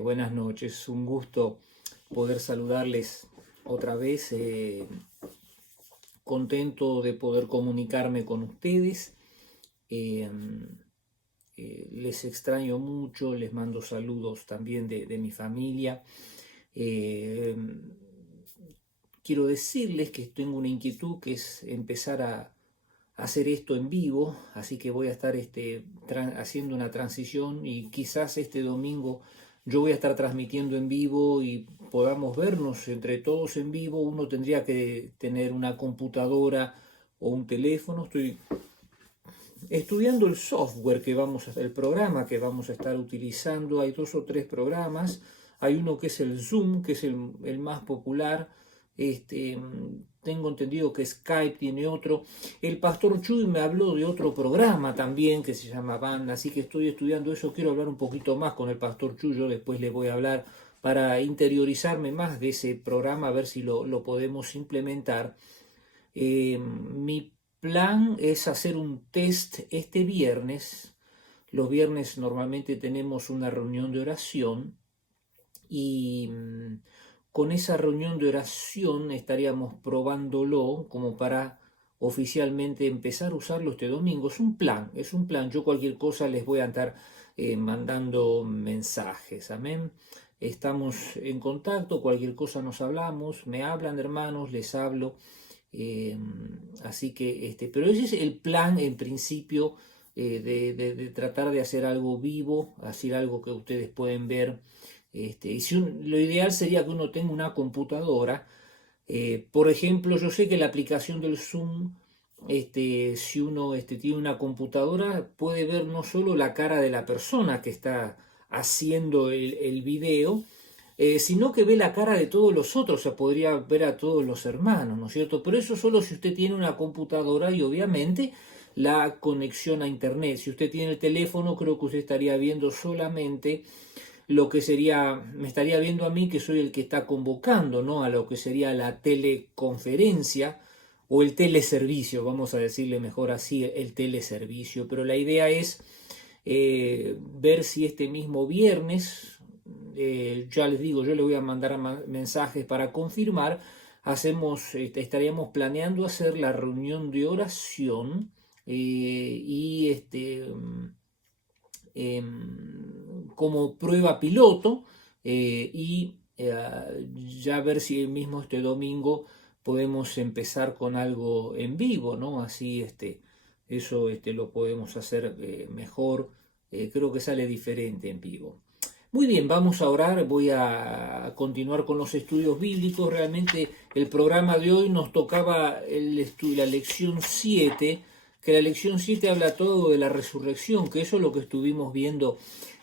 Buenas noches, un gusto poder saludarles otra vez. Contento de poder comunicarme con ustedes. Eh, Les extraño mucho, les mando saludos también de mi familia. Eh, Quiero decirles que tengo una inquietud que es empezar a hacer esto en vivo, así que voy a estar haciendo una transición y quizás este domingo yo voy a estar transmitiendo en vivo y podamos vernos entre todos en vivo. Uno tendría que tener una computadora o un teléfono. Estoy estudiando el software el programa que vamos a estar utilizando. Hay dos o tres programas. Hay uno que es el Zoom, que es el más popular. Tengo entendido que Skype tiene otro. El pastor Chuy me habló de otro programa también que se llama Band, así que estoy estudiando eso. Quiero hablar un poquito más con el pastor Chuy. Yo después le voy a hablar para interiorizarme más de ese programa, a ver si lo podemos implementar. Mi plan es hacer un test este viernes. Los viernes normalmente tenemos una reunión de oración y con esa reunión de oración estaríamos probándolo como para oficialmente empezar a usarlo este domingo. Es un plan. Yo cualquier cosa les voy a estar mandando mensajes. Amén. Estamos en contacto, cualquier cosa nos hablamos, me hablan hermanos, les hablo. Eh, Así que, pero ese es el plan en principio, de tratar de hacer algo vivo, hacer algo que ustedes pueden ver. Y lo ideal sería que uno tenga una computadora. Por ejemplo, yo sé que la aplicación del Zoom, si uno tiene una computadora, puede ver no solo la cara de la persona que está haciendo el video, sino que ve la cara de todos los otros. O sea, podría ver a todos los hermanos, ¿no es cierto? Pero eso solo si usted tiene una computadora y obviamente la conexión a internet. Si usted tiene el teléfono, creo que usted estaría viendo solamente lo que sería, me estaría viendo a mí, que soy el que está convocando, ¿no? A lo que sería la teleconferencia o el teleservicio, vamos a decirle mejor así, el teleservicio. Pero la idea es ver si este mismo viernes, ya les digo, yo le voy a mandar mensajes para confirmar. Estaríamos planeando hacer la reunión de oración, y como prueba piloto, ya ver si el mismo este domingo podemos empezar con algo en vivo, ¿no? Así eso lo podemos hacer mejor. Creo que sale diferente en vivo. Muy bien, vamos a orar. Voy a continuar con los estudios bíblicos. Realmente el programa de hoy nos tocaba la lección 7, que la lección 7 habla todo de la resurrección, que eso es lo que estuvimos viendo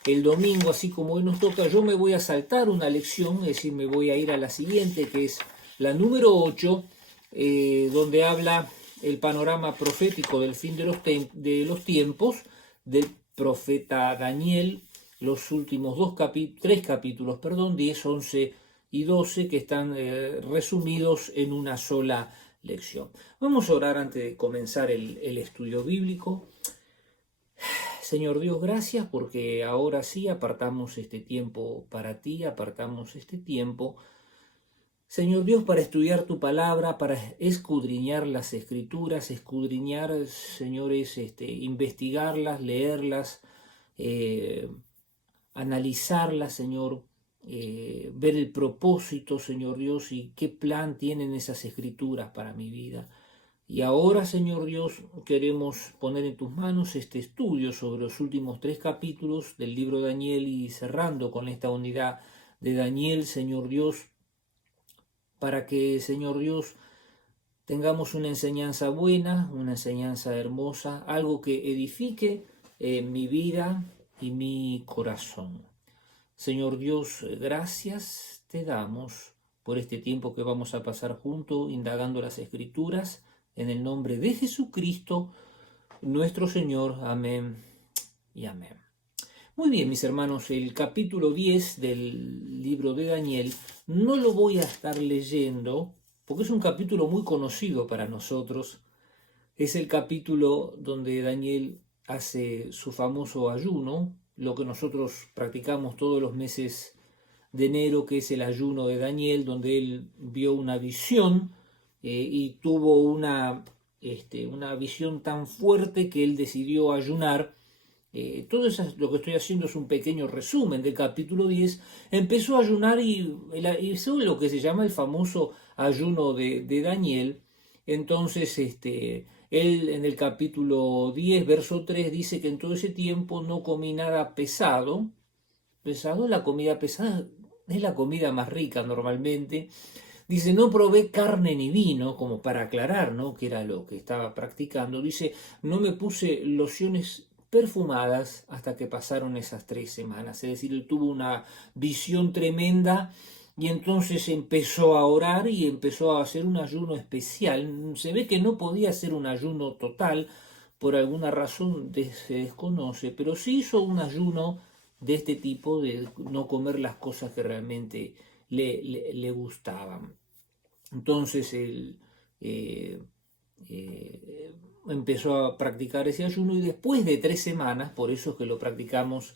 el domingo. Así como hoy nos toca, yo me voy a saltar una lección, es decir, me voy a ir a la siguiente, que es la número 8, donde habla el panorama profético del fin de los tiempos, del profeta Daniel, los últimos tres capítulos, 10, 11 y 12, que están resumidos en una sola lección. Vamos a orar antes de comenzar el estudio bíblico. Señor Dios, gracias porque ahora sí apartamos este tiempo para ti, apartamos este tiempo, Señor Dios, para estudiar tu palabra, para escudriñar las escrituras, escudriñar, señores, investigarlas, leerlas, eh, analizarlas, Señor, ver el propósito, Señor Dios, y qué plan tienen esas escrituras para mi vida. Y ahora, Señor Dios, queremos poner en tus manos este estudio sobre los últimos tres capítulos del libro de Daniel, y cerrando con esta unidad de Daniel, Señor Dios, para que, Señor Dios, tengamos una enseñanza buena, una enseñanza hermosa, algo que edifique mi vida y mi corazón. Señor Dios, gracias te damos por este tiempo que vamos a pasar juntos indagando las Escrituras, en el nombre de Jesucristo, nuestro Señor. Amén y amén. Muy bien, mis hermanos, el capítulo 10 del libro de Daniel no lo voy a estar leyendo porque es un capítulo muy conocido para nosotros. Es el capítulo donde Daniel hace su famoso ayuno, lo que nosotros practicamos todos los meses de enero, que es el ayuno de Daniel, donde él vio una visión y tuvo una visión tan fuerte que él decidió ayunar. Todo eso, lo que estoy haciendo es un pequeño resumen del capítulo 10. Empezó a ayunar y hizo lo que se llama el famoso ayuno de Daniel. Entonces, él en el capítulo 10, verso 3, dice que en todo ese tiempo no comí nada pesado. Pesado, la comida pesada es la comida más rica normalmente. Dice, no probé carne ni vino, como para aclarar, ¿no?, que era lo que estaba practicando. Dice, no me puse lociones perfumadas hasta que pasaron esas 3 semanas. Es decir, él tuvo una visión tremenda y entonces empezó a orar y empezó a hacer un ayuno especial. Se ve que no podía hacer un ayuno total, por alguna razón se desconoce, pero sí hizo un ayuno de este tipo, de no comer las cosas que realmente le gustaban. Entonces él empezó a practicar ese ayuno y después de 3 semanas, por eso es que lo practicamos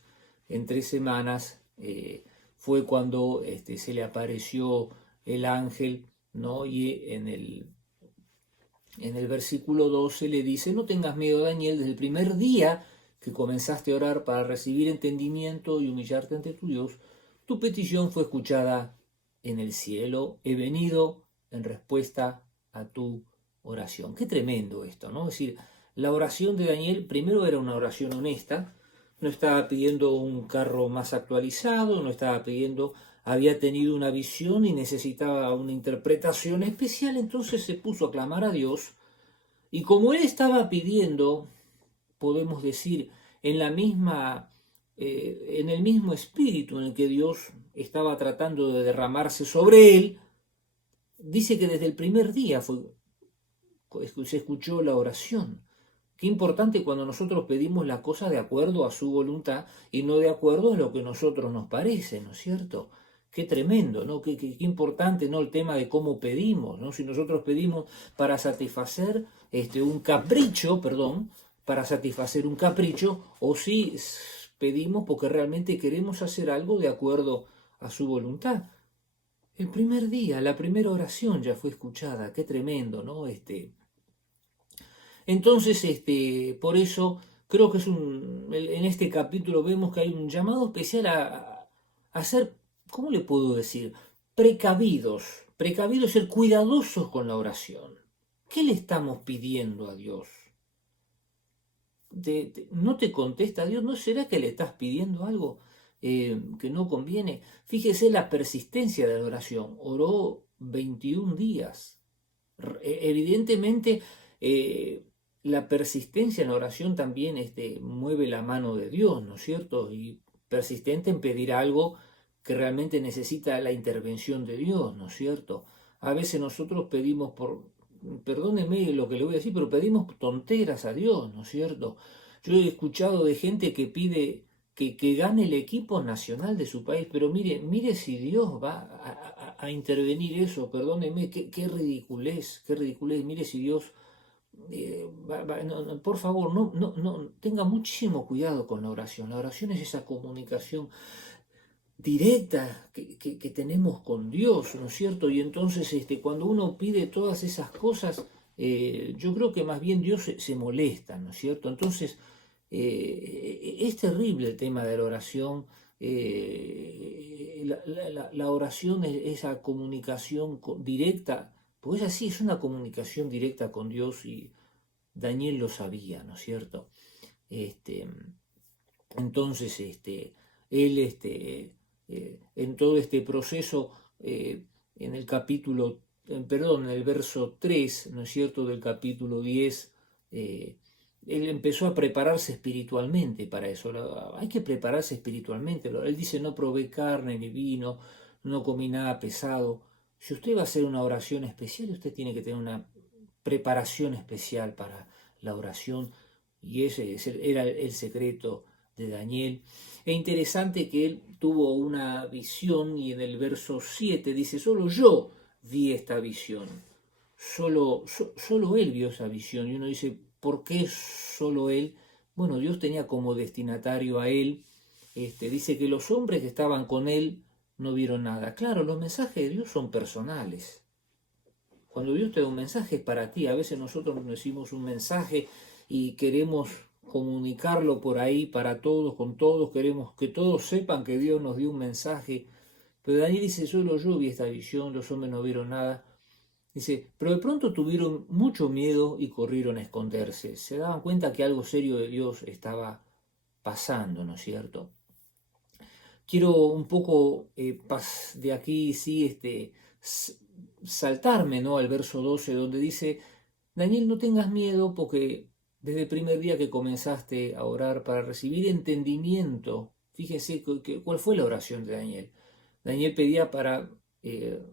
en 3 semanas, fue cuando se le apareció el ángel, ¿no? Y en el versículo 12 le dice, no tengas miedo, Daniel, desde el primer día que comenzaste a orar para recibir entendimiento y humillarte ante tu Dios, tu petición fue escuchada en el cielo. He venido en respuesta a tu oración. Qué tremendo esto, ¿no? Es decir, la oración de Daniel primero era una oración honesta, no estaba pidiendo un carro más actualizado, no estaba pidiendo, había tenido una visión y necesitaba una interpretación especial, entonces se puso a clamar a Dios, y como él estaba pidiendo, podemos decir, en el mismo espíritu en el que Dios estaba tratando de derramarse sobre él, dice que desde el primer día se escuchó la oración. Qué importante cuando nosotros pedimos la cosa de acuerdo a su voluntad y no de acuerdo a lo que a nosotros nos parece, ¿no es cierto? Qué tremendo, ¿no? Qué importante, ¿no?, el tema de cómo pedimos, ¿no? Si nosotros pedimos para satisfacer un capricho, perdón, para satisfacer un capricho, o si pedimos porque realmente queremos hacer algo de acuerdo a su voluntad. El primer día, la primera oración ya fue escuchada, qué tremendo, ¿no? Entonces, por eso creo que en este capítulo vemos que hay un llamado especial a ser, ¿cómo le puedo decir? Precavidos, ser cuidadosos con la oración. ¿Qué le estamos pidiendo a Dios? ¿No te contesta Dios? ¿No será que le estás pidiendo algo que no conviene? Fíjese la persistencia de la oración. Oró 21 días. Evidentemente, la persistencia en la oración también mueve la mano de Dios, ¿no es cierto? Y persistente en pedir algo que realmente necesita la intervención de Dios, ¿no es cierto? A veces nosotros pedimos perdóneme lo que le voy a decir, pero pedimos tonteras a Dios, ¿no es cierto? Yo he escuchado de gente que pide que gane el equipo nacional de su país, pero mire si Dios va a intervenir eso, perdóneme, qué ridiculez, mire si Dios, por favor, no, tenga muchísimo cuidado con la oración. La oración es esa comunicación directa que tenemos con Dios, ¿no es cierto? Y entonces cuando uno pide todas esas cosas, yo creo que más bien Dios se molesta, ¿no es cierto? Entonces, es terrible el tema de la oración. La oración es esa comunicación directa, pues es así, es una comunicación directa con Dios, y Daniel lo sabía, ¿no es cierto? Este, entonces, él, en todo este proceso, en el capítulo, perdón, en el verso 3, ¿no es cierto?, del capítulo 10, él empezó a prepararse espiritualmente para eso. Hay que prepararse espiritualmente. Él dice, no probé carne ni vino, no comí nada pesado. Si usted va a hacer una oración especial, usted tiene que tener una preparación especial para la oración, y ese era el secreto de Daniel. Es interesante que él tuvo una visión, y en el verso 7 dice, solo yo vi esta visión, solo él vio esa visión, y uno dice, ¿por qué solo él? Bueno, Dios tenía como destinatario a él, dice que los hombres que estaban con él no vieron nada. Claro, los mensajes de Dios son personales. Cuando Dios te da un mensaje es para ti. A veces nosotros nos decimos un mensaje y queremos comunicarlo por ahí para todos, con todos, queremos que todos sepan que Dios nos dio un mensaje. Pero Daniel dice, solo yo vi esta visión, los hombres no vieron nada. Dice, pero de pronto tuvieron mucho miedo y corrieron a esconderse. Se daban cuenta que algo serio de Dios estaba pasando, ¿no es cierto? Quiero un poco de aquí, sí, saltarme, ¿no?, al verso 12, donde dice, Daniel, no tengas miedo porque desde el primer día que comenzaste a orar para recibir entendimiento, fíjese cuál fue la oración de Daniel. Daniel pedía para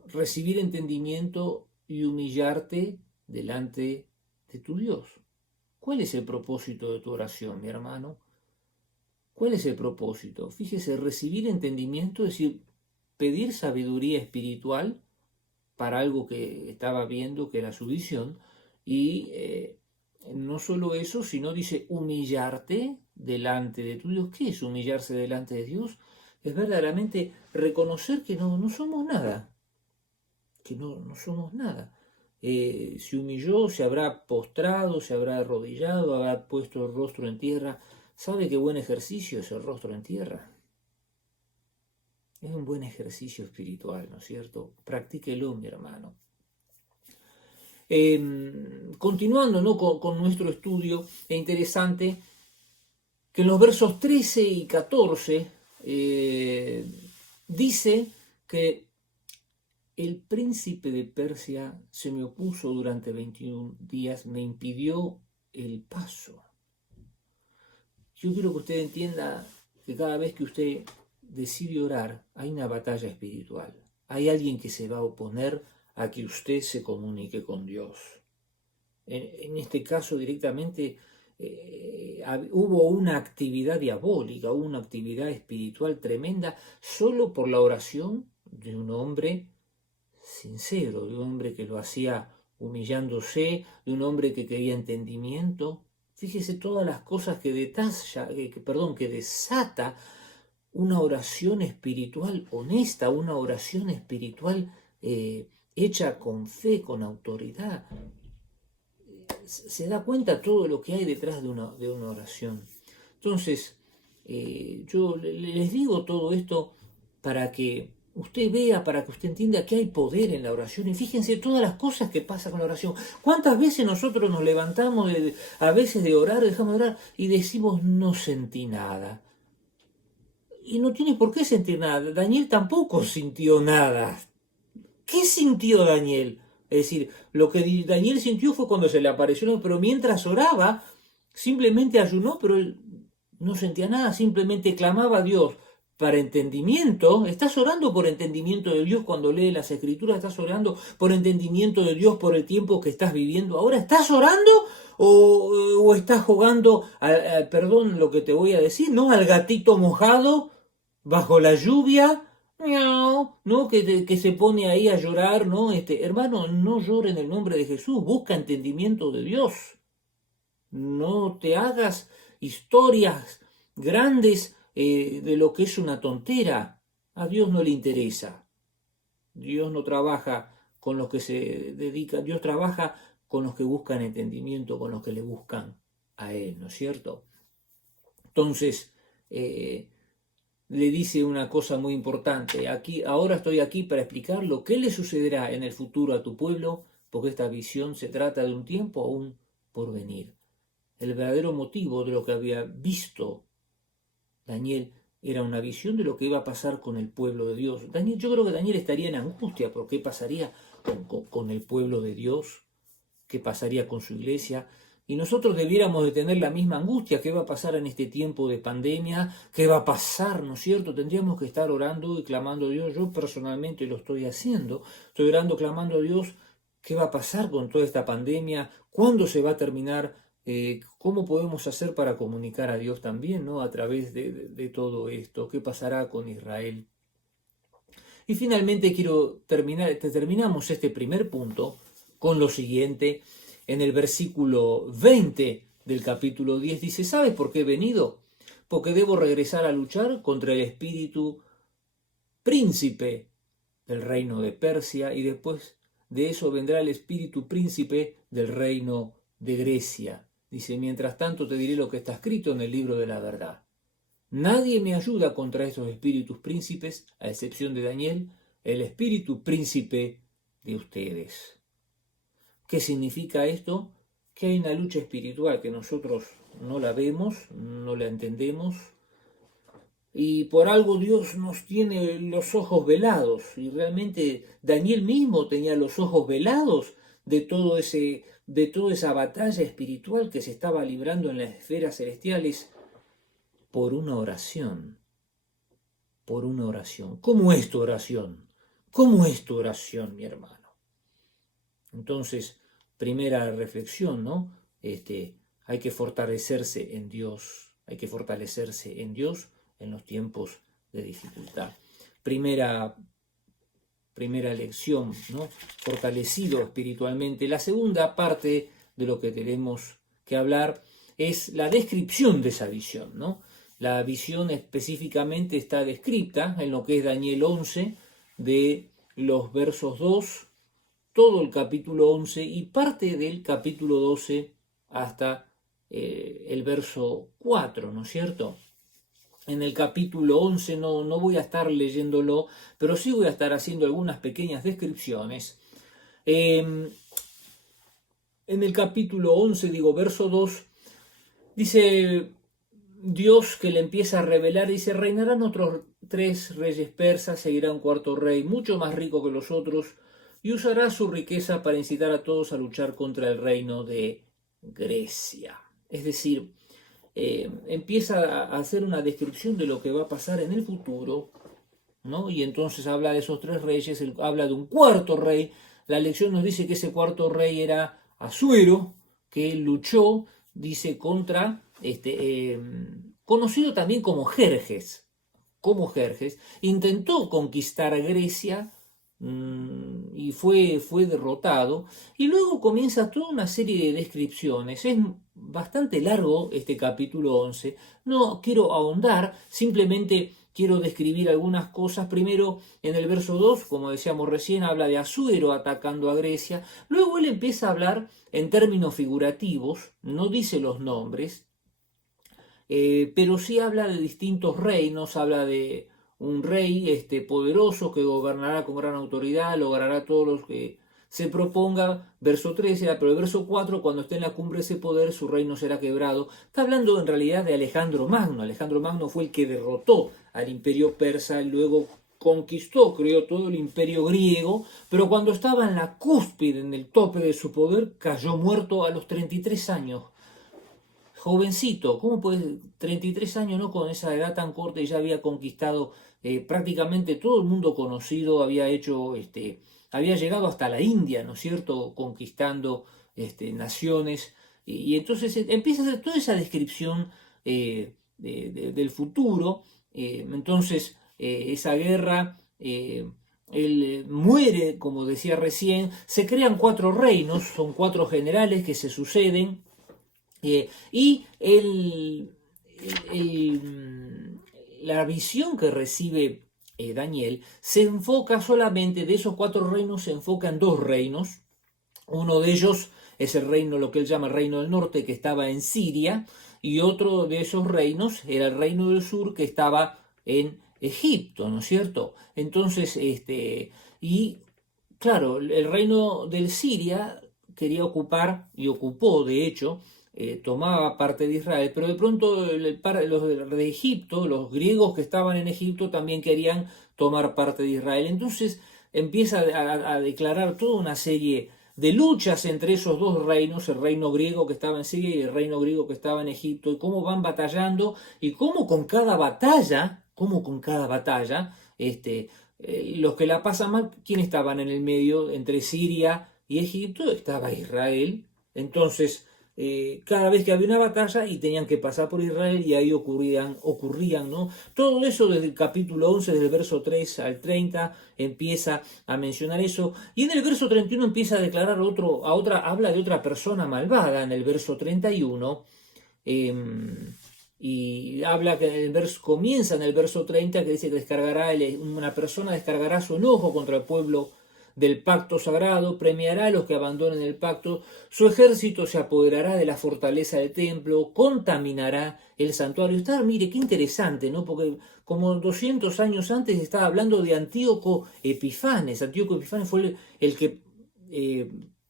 recibir entendimiento y humillarte delante de tu Dios. ¿Cuál es el propósito de tu oración, mi hermano? ¿Cuál es el propósito? Fíjese, recibir entendimiento, es decir, pedir sabiduría espiritual para algo que estaba viendo, que era su visión, y no solo eso, sino dice humillarte delante de tu Dios. ¿Qué es humillarse delante de Dios? Es verdaderamente reconocer que no somos nada, que no somos nada. Se humilló, se habrá postrado, se habrá arrodillado, habrá puesto el rostro en tierra. ¿Sabe qué buen ejercicio es el rostro en tierra? Es un buen ejercicio espiritual, ¿no es cierto? Practíquelo, mi hermano. Continuando, ¿no?, con nuestro estudio, es interesante que en los versos 13 y 14 dice que el príncipe de Persia se me opuso durante 21 días, me impidió el paso. Yo quiero que usted entienda que cada vez que usted decide orar, hay una batalla espiritual. Hay alguien que se va a oponer a que usted se comunique con Dios. En este caso directamente hubo una actividad diabólica, hubo una actividad espiritual tremenda solo por la oración de un hombre sincero, de un hombre que lo hacía humillándose, de un hombre que quería entendimiento. Fíjese todas las cosas que desata una oración espiritual honesta, una oración espiritual hecha con fe, con autoridad. Se da cuenta todo lo que hay detrás de una oración. Entonces, yo les digo todo esto para que usted vea, para que usted entienda que hay poder en la oración. Y fíjense todas las cosas que pasan con la oración. ¿Cuántas veces nosotros nos levantamos a veces de orar, dejamos de orar y decimos no sentí nada? Y no tiene por qué sentir nada. Daniel tampoco sintió nada. ¿Qué sintió Daniel? Es decir, lo que Daniel sintió fue cuando se le apareció, pero mientras oraba, simplemente ayunó, pero él no sentía nada, simplemente clamaba a Dios para entendimiento. Estás orando por entendimiento de Dios cuando lees las Escrituras, estás orando por entendimiento de Dios por el tiempo que estás viviendo ahora. ¿Estás orando o estás jugando, perdón lo que te voy a decir, ¿no?, al gatito mojado bajo la lluvia? ¿No? Que se pone ahí a llorar, ¿no? Hermano, no llore en el nombre de Jesús, busca entendimiento de Dios. No te hagas historias grandes de lo que es una tontera. A Dios no le interesa. Dios no trabaja con los que se dedican, Dios trabaja con los que buscan entendimiento, con los que le buscan a Él, ¿no es cierto? Entonces, le dice una cosa muy importante. Ahora estoy aquí para explicar lo que le sucederá en el futuro a tu pueblo, porque esta visión se trata de un tiempo aún por venir. El verdadero motivo de lo que había visto Daniel era una visión de lo que iba a pasar con el pueblo de Dios. Yo creo que Daniel estaría en angustia por qué pasaría con el pueblo de Dios, qué pasaría con su iglesia. Y nosotros debiéramos de tener la misma angustia. ¿Qué va a pasar en este tiempo de pandemia? ¿Qué va a pasar? ¿No es cierto? Tendríamos que estar orando y clamando a Dios. Yo personalmente lo estoy haciendo. Estoy orando, clamando a Dios. ¿Qué va a pasar con toda esta pandemia? ¿Cuándo se va a terminar? ¿Cómo podemos hacer para comunicar a Dios también, ¿no?, a través de todo esto? ¿Qué pasará con Israel? Y finalmente terminamos este primer punto con lo siguiente. En el versículo 20 del capítulo 10 dice, ¿sabes por qué he venido? porque debo regresar a luchar contra el espíritu príncipe del reino de Persia y después de eso vendrá el espíritu príncipe del reino de Grecia. Dice, mientras tanto te diré lo que está escrito en el libro de la verdad. Nadie me ayuda contra estos espíritus príncipes, a excepción de Daniel, el espíritu príncipe de ustedes. ¿Qué significa esto? Que hay una lucha espiritual que nosotros no la vemos, no la entendemos, y por algo Dios nos tiene los ojos velados, y realmente Daniel mismo tenía los ojos velados de toda esa batalla espiritual que se estaba librando en las esferas celestiales por una oración, por una oración. ¿Cómo es tu oración? ¿Cómo es tu oración, mi hermano? Entonces, primera reflexión, ¿no? Hay que fortalecerse en Dios, hay que fortalecerse en Dios en los tiempos de dificultad. Primera lección, ¿no? Fortalecido espiritualmente. La segunda parte de lo que tenemos que hablar es la descripción de esa visión, ¿no? La visión específicamente está descrita en lo que es Daniel 11, de los versos 2, todo el capítulo 11 y parte del capítulo 12 hasta el verso 4, ¿no es cierto? En el capítulo 11 no voy a estar leyéndolo, pero sí voy a estar haciendo algunas pequeñas descripciones. En el capítulo 11, verso 2, dice Dios que le empieza a revelar, dice, reinarán otros 3 reyes persas, seguirá un cuarto rey, mucho más rico que los otros, y usará su riqueza para incitar a todos a luchar contra el reino de Grecia. Es decir, empieza a hacer una descripción de lo que va a pasar en el futuro, ¿no? Y entonces habla de esos 3 reyes, habla de un cuarto rey. La lección nos dice que ese cuarto rey era Asuero, que luchó, dice, contra, conocido también como Jerjes, intentó conquistar Grecia y fue derrotado, y luego comienza toda una serie de descripciones. Es bastante largo este capítulo 11, no quiero ahondar, simplemente quiero describir algunas cosas. Primero, en el verso 2, como decíamos recién, habla de Asuero atacando a Grecia. Luego él empieza a hablar en términos figurativos, no dice los nombres, pero sí habla de distintos reinos, habla de un rey poderoso que gobernará con gran autoridad, logrará todos los que se proponga. Verso 13, pero el verso 4, cuando esté en la cumbre ese poder, su reino será quebrado. Está hablando en realidad de Alejandro Magno. Alejandro Magno fue el que derrotó al imperio persa, y luego conquistó, creó todo el imperio griego, pero cuando estaba en la cúspide, en el tope de su poder, cayó muerto a los 33 años. Jovencito, ¿cómo puede? 33 años, ¿no? Con esa edad tan corta, y ya había conquistado prácticamente todo el mundo conocido, había llegado hasta la India, ¿no es cierto? Conquistando naciones, y entonces empieza a hacer toda esa descripción del futuro. Entonces, esa guerra, él muere, como decía recién, se crean 4 reinos, son 4 generales que se suceden. Y la visión que recibe Daniel se enfoca solamente, de esos 4 reinos, se enfoca en 2 reinos. Uno de ellos es el reino, lo que él llama el reino del norte, que estaba en Siria, y otro de esos reinos era el reino del sur, que estaba en Egipto, ¿no es cierto? Entonces, y claro, el reino del Siria quería ocupar, y ocupó de hecho, tomaba parte de Israel, pero de pronto los de Egipto, los griegos que estaban en Egipto, también querían tomar parte de Israel. Entonces empieza a declarar toda una serie de luchas entre esos 2 reinos, el reino griego que estaba en Siria y el reino griego que estaba en Egipto, y cómo van batallando, y cómo con cada batalla, los que la pasan mal, ¿quién estaban en el medio? Entre Siria y Egipto estaba Israel. Entonces, cada vez que había una batalla y tenían que pasar por Israel, y ahí ocurrían, ¿no? Todo eso desde el capítulo 11, desde el verso 3 al 30, empieza a mencionar eso, y en el verso 31 empieza a declarar habla de otra persona malvada en el verso 31, Y habla que comienza en el verso 30 que dice que una persona descargará su enojo contra el pueblo del pacto sagrado, premiará a los que abandonen el pacto, su ejército se apoderará de la fortaleza del templo, contaminará el santuario. Mire, qué interesante, ¿no? Porque como 200 años antes estaba hablando de Antíoco Epifanes. Antíoco Epifanes fue el que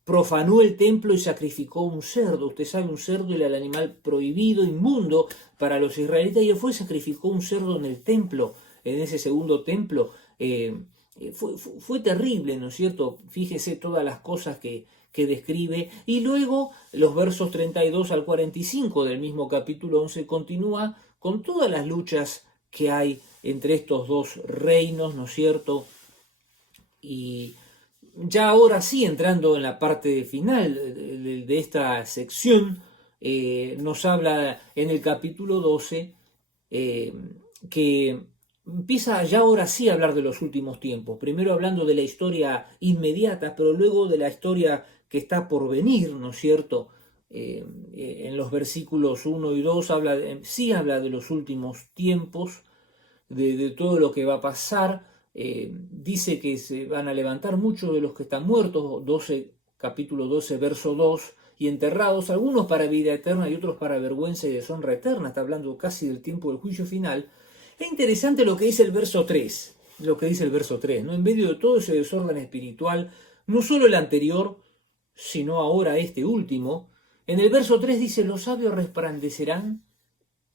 profanó el templo y sacrificó un cerdo. Usted sabe, un cerdo era el animal prohibido, inmundo para los israelitas, y él fue y sacrificó un cerdo en el templo, en ese segundo templo. Fue terrible, ¿no es cierto? Fíjese todas las cosas que describe. Y luego los versos 32 al 45 del mismo capítulo 11 continúa con todas las luchas que hay entre estos dos reinos, ¿no es cierto? Y ya ahora sí, entrando en la parte final de esta sección, nos habla en el capítulo 12 que empieza ya ahora sí a hablar de los últimos tiempos, primero hablando de la historia inmediata, pero luego de la historia que está por venir, ¿no es cierto? En los versículos 1 y 2 sí habla de los últimos tiempos, de todo lo que va a pasar. Dice que se van a levantar muchos de los que están muertos, capítulo 12, verso 2, y enterrados, algunos para vida eterna y otros para vergüenza y deshonra eterna. Está hablando casi del tiempo del juicio final. Es interesante lo que dice el verso 3, ¿no? En medio de todo ese desorden espiritual, no solo el anterior, sino ahora este último, en el verso 3 dice: los sabios resplandecerán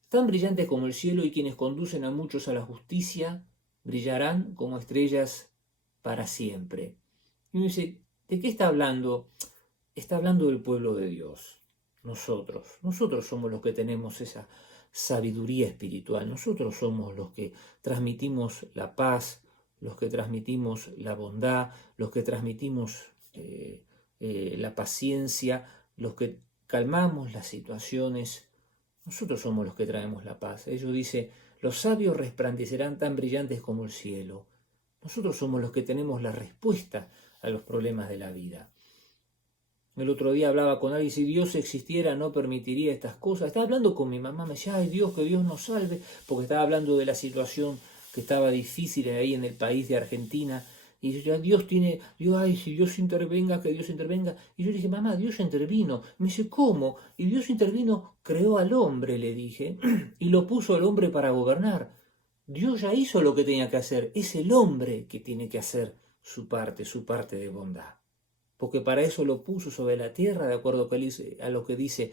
tan brillantes como el cielo, y quienes conducen a muchos a la justicia brillarán como estrellas para siempre. Y uno dice, ¿de qué está hablando? Está hablando del pueblo de Dios. Nosotros somos los que tenemos esa sabiduría espiritual. Nosotros somos los que transmitimos la paz, los que transmitimos la bondad, los que transmitimos la paciencia, los que calmamos las situaciones. Nosotros somos los que traemos la paz. Ellos dice, los sabios resplandecerán tan brillantes como el cielo. Nosotros somos los que tenemos la respuesta a los problemas de la vida. El otro día hablaba con alguien, si Dios existiera no permitiría estas cosas. Estaba hablando con mi mamá, me decía, ay Dios, que Dios nos salve, porque estaba hablando de la situación que estaba difícil ahí en el país de Argentina. Y yo, ay, si Dios intervenga, que Dios intervenga. Y yo le dije, mamá, Dios intervino. Me dice, ¿cómo? Y Dios intervino, creó al hombre, le dije, y lo puso al hombre para gobernar. Dios ya hizo lo que tenía que hacer. Es el hombre que tiene que hacer su parte de bondad. Porque para eso lo puso sobre la tierra, de acuerdo a lo que dice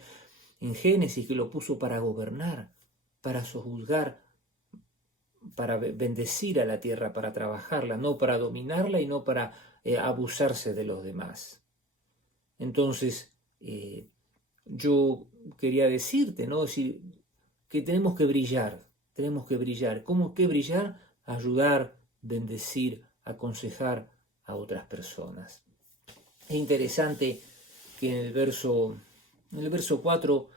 en Génesis, que lo puso para gobernar, para sojuzgar, para bendecir a la tierra, para trabajarla, no para dominarla y no para abusarse de los demás. Entonces, yo quería decirte, ¿no? Decir que tenemos que brillar. ¿Cómo que brillar? Ayudar, bendecir, aconsejar a otras personas. Es interesante que en el verso 4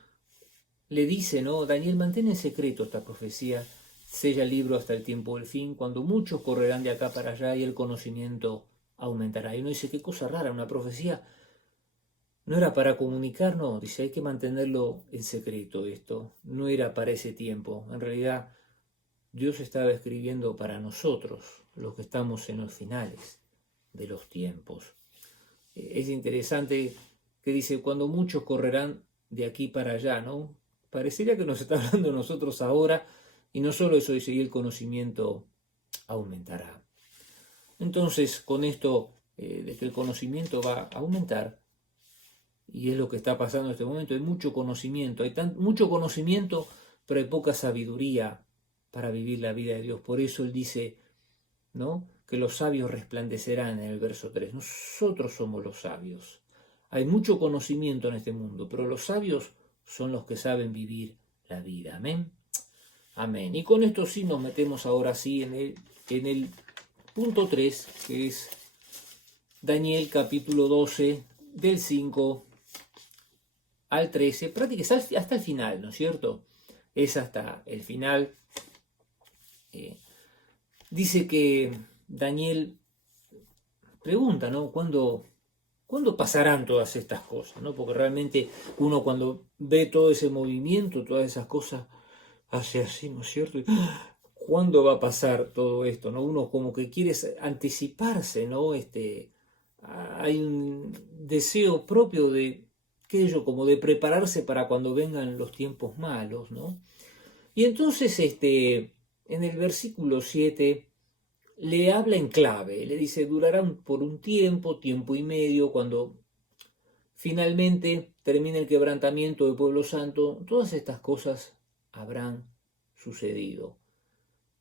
le dice, ¿no? Daniel, mantén en secreto esta profecía, sella el libro hasta el tiempo del fin, cuando muchos correrán de acá para allá y el conocimiento aumentará. Y uno dice, qué cosa rara, una profecía no era para comunicar, no, dice, hay que mantenerlo en secreto esto, no era para ese tiempo. En realidad, Dios estaba escribiendo para nosotros, los que estamos en los finales de los tiempos. Es interesante que dice, cuando muchos correrán de aquí para allá, ¿no? Parecería que nos está hablando nosotros ahora, y no solo eso dice, y el conocimiento aumentará. Entonces, con esto de que el conocimiento va a aumentar, y es lo que está pasando en este momento, hay mucho conocimiento, mucho conocimiento, pero hay poca sabiduría para vivir la vida de Dios. Por eso él dice, ¿no?, que los sabios resplandecerán en el verso 3. Nosotros somos los sabios. Hay mucho conocimiento en este mundo, pero los sabios son los que saben vivir la vida. Amén. Amén. Y con esto sí nos metemos ahora sí en el punto 3, que es Daniel capítulo 12, del 5 al 13, prácticamente hasta el final, ¿no es cierto? Es hasta el final. Dice que Daniel pregunta, ¿no? ¿Cuándo pasarán todas estas cosas? ¿No? Porque realmente uno cuando ve todo ese movimiento, todas esas cosas, hace así, ¿no es cierto? ¿Cuándo va a pasar todo esto, no? Uno como que quiere anticiparse, ¿no? Hay un deseo propio de, qué sé yo, como de prepararse para cuando vengan los tiempos malos, ¿no? Y entonces, en el versículo 7 le habla en clave, le dice, durará por un tiempo, tiempo y medio, cuando finalmente termine el quebrantamiento del pueblo santo, todas estas cosas habrán sucedido.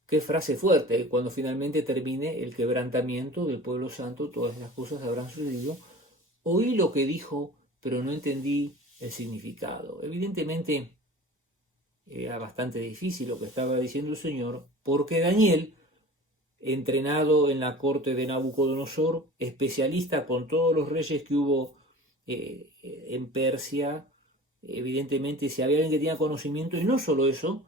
Qué frase fuerte, cuando finalmente termine el quebrantamiento del pueblo santo, todas estas cosas habrán sucedido. Oí lo que dijo, pero no entendí el significado. Evidentemente era bastante difícil lo que estaba diciendo el Señor, porque Daniel, entrenado en la corte de Nabucodonosor, especialista con todos los reyes que hubo en Persia, evidentemente si había alguien que tenía conocimiento, y no solo eso,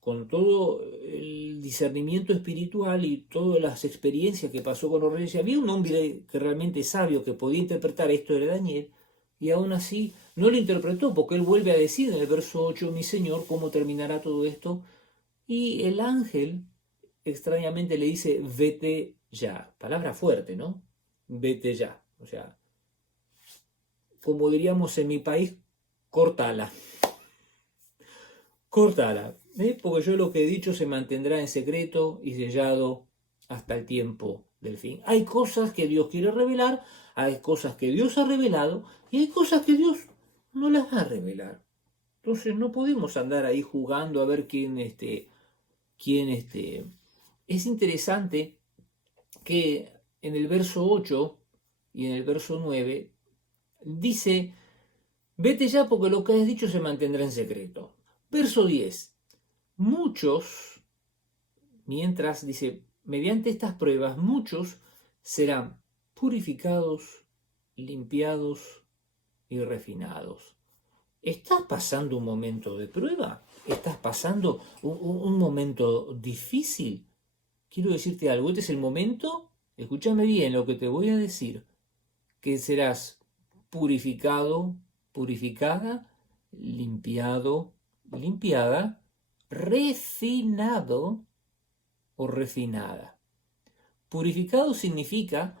con todo el discernimiento espiritual y todas las experiencias que pasó con los reyes, si había un hombre que realmente sabio que podía interpretar esto de Daniel, y aún así no lo interpretó, porque él vuelve a decir en el verso 8, mi Señor, ¿cómo terminará todo esto? Y el ángel extrañamente le dice, vete ya. Palabra fuerte, ¿no? Vete ya. O sea, como diríamos en mi país, cortala. Cortala. Porque yo lo que he dicho se mantendrá en secreto y sellado hasta el tiempo del fin. Hay cosas que Dios quiere revelar, hay cosas que Dios ha revelado y hay cosas que Dios no las va a revelar. Entonces no podemos andar ahí jugando a ver quién Es interesante que en el verso 8 y en el verso 9 dice, vete ya porque lo que has dicho se mantendrá en secreto. Verso 10, muchos, mientras dice, mediante estas pruebas, muchos serán purificados, limpiados y refinados. ¿Estás pasando un momento de prueba? ¿Estás pasando un momento difícil? Quiero decirte algo, este es el momento, escúchame bien lo que te voy a decir, que serás purificado, purificada, limpiado, limpiada, refinado o refinada. Purificado significa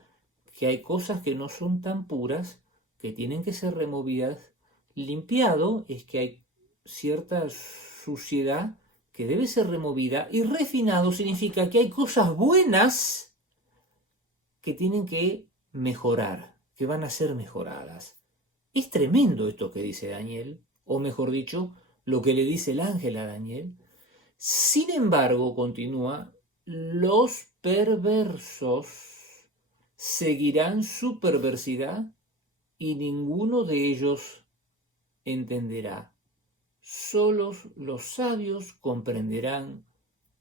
que hay cosas que no son tan puras, que tienen que ser removidas. Limpiado es que hay cierta suciedad que debe ser removida. Y refinado significa que hay cosas buenas que tienen que mejorar, que van a ser mejoradas. Es tremendo esto que dice Daniel, o mejor dicho, lo que le dice el ángel a Daniel. Sin embargo, continúa, los perversos seguirán su perversidad y ninguno de ellos entenderá. Solos los sabios comprenderán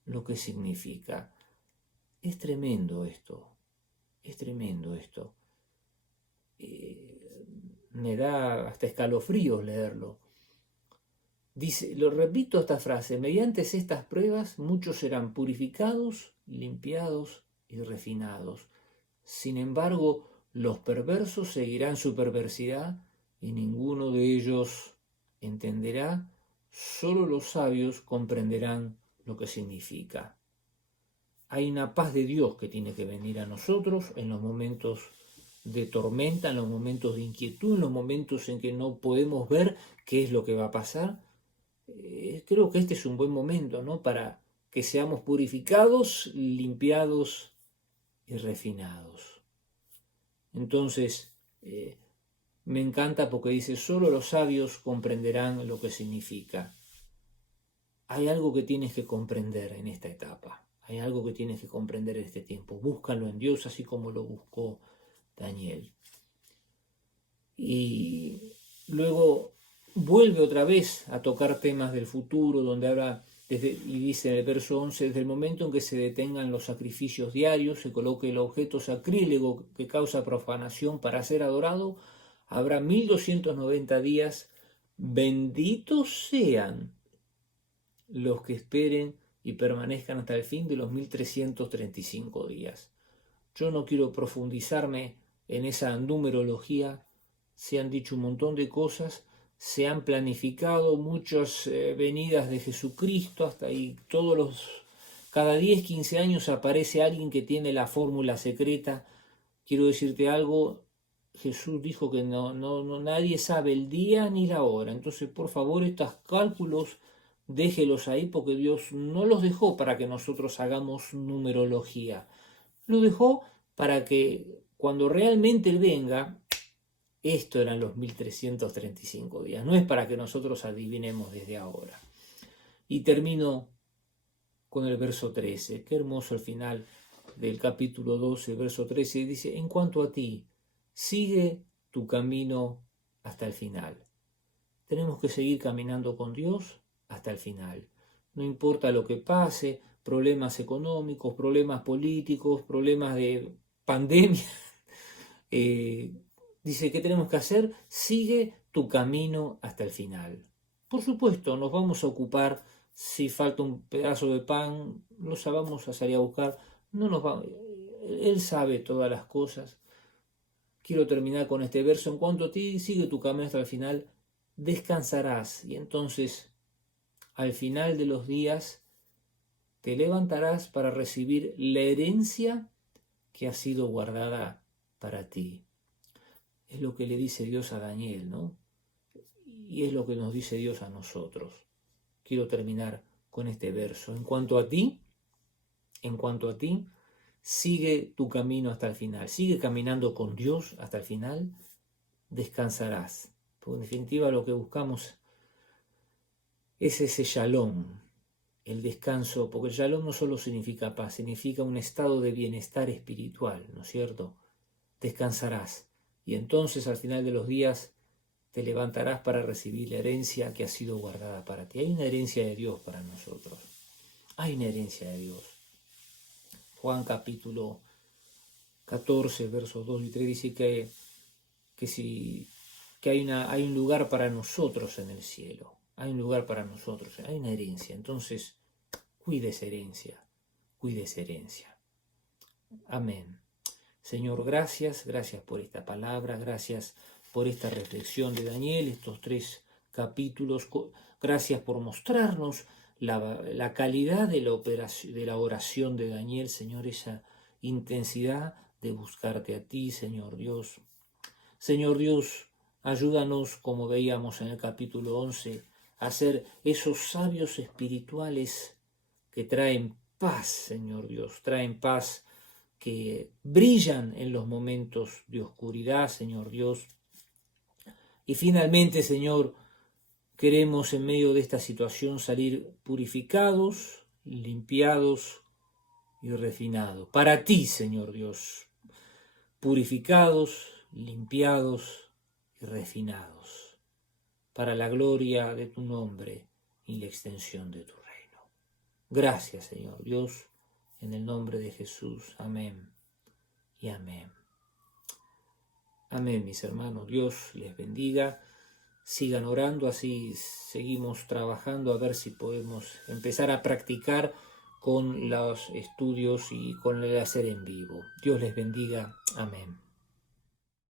lo que significa. Es tremendo esto, es tremendo esto. Me da hasta escalofríos leerlo. Dice, lo repito esta frase, mediante estas pruebas muchos serán purificados, limpiados y refinados. Sin embargo, los perversos seguirán su perversidad y ninguno de ellos entenderá, solo los sabios comprenderán lo que significa. Hay una paz de Dios que tiene que venir a nosotros en los momentos de tormenta, en los momentos de inquietud, en los momentos en que no podemos ver qué es lo que va a pasar. Creo que este es un buen momento, ¿no? Para que seamos purificados, limpiados y refinados. Entonces, me encanta porque dice, solo los sabios comprenderán lo que significa. Hay algo que tienes que comprender en esta etapa. Hay algo que tienes que comprender en este tiempo. Búscalo en Dios así como lo buscó Daniel. Y luego vuelve otra vez a tocar temas del futuro, donde habla, y dice en el verso 11, desde el momento en que se detengan los sacrificios diarios, se coloque el objeto sacrílego que causa profanación para ser adorado, habrá 1290 días, benditos sean los que esperen y permanezcan hasta el fin de los 1335 días. Yo no quiero profundizarme en esa numerología, se han dicho un montón de cosas, se han planificado muchas venidas de Jesucristo, hasta ahí cada 10, 15 años aparece alguien que tiene la fórmula secreta. Quiero decirte algo, Jesús dijo que nadie sabe el día ni la hora. Entonces, por favor, estos cálculos déjelos ahí, porque Dios no los dejó para que nosotros hagamos numerología. Lo dejó para que cuando realmente Él venga, esto eran los 1335 días. No es para que nosotros adivinemos desde ahora. Y termino con el verso 13. Qué hermoso el final del capítulo 12, verso 13. Dice, en cuanto a ti, sigue tu camino hasta el final. Tenemos que seguir caminando con Dios hasta el final. No importa lo que pase, problemas económicos, problemas políticos, problemas de pandemia. Dice, ¿qué tenemos que hacer? Sigue tu camino hasta el final. Por supuesto, nos vamos a ocupar si falta un pedazo de pan, lo vamos a salir a buscar. No nos va, Él sabe todas las cosas. Quiero terminar con este verso. En cuanto a ti, sigue tu camino hasta el final, descansarás. Y entonces, al final de los días, te levantarás para recibir la herencia que ha sido guardada para ti. Es lo que le dice Dios a Daniel, ¿no? Y es lo que nos dice Dios a nosotros. Quiero terminar con este verso. En cuanto a ti, sigue tu camino hasta el final. Sigue caminando con Dios hasta el final. Descansarás. Porque en definitiva lo que buscamos es ese shalom, el descanso, porque el shalom no solo significa paz, significa un estado de bienestar espiritual, ¿no es cierto? Descansarás. Y entonces al final de los días te levantarás para recibir la herencia que ha sido guardada para ti. Hay una herencia de Dios para nosotros. Hay una herencia de Dios. Juan capítulo 14, versos 2 y 3 dice que hay un lugar para nosotros en el cielo. Hay un lugar para nosotros, hay una herencia. Entonces, cuide esa herencia, cuide esa herencia. Amén. Señor, gracias por esta palabra, gracias por esta reflexión de Daniel, estos 3 capítulos. Gracias por mostrarnos la calidad de la oración de Daniel, Señor, esa intensidad de buscarte a ti, Señor Dios. Señor Dios, ayúdanos, como veíamos en el capítulo 11, a ser esos sabios espirituales que traen paz, Señor Dios, traen paz, que brillan en los momentos de oscuridad, Señor Dios. Y finalmente, Señor, queremos en medio de esta situación salir purificados, limpiados y refinados. Para ti, Señor Dios, purificados, limpiados y refinados, para la gloria de tu nombre y la extensión de tu reino. Gracias, Señor Dios, en el nombre de Jesús. Amén y amén. Amén, mis hermanos. Dios les bendiga. Sigan orando, así seguimos trabajando a ver si podemos empezar a practicar con los estudios y con el hacer en vivo. Dios les bendiga. Amén.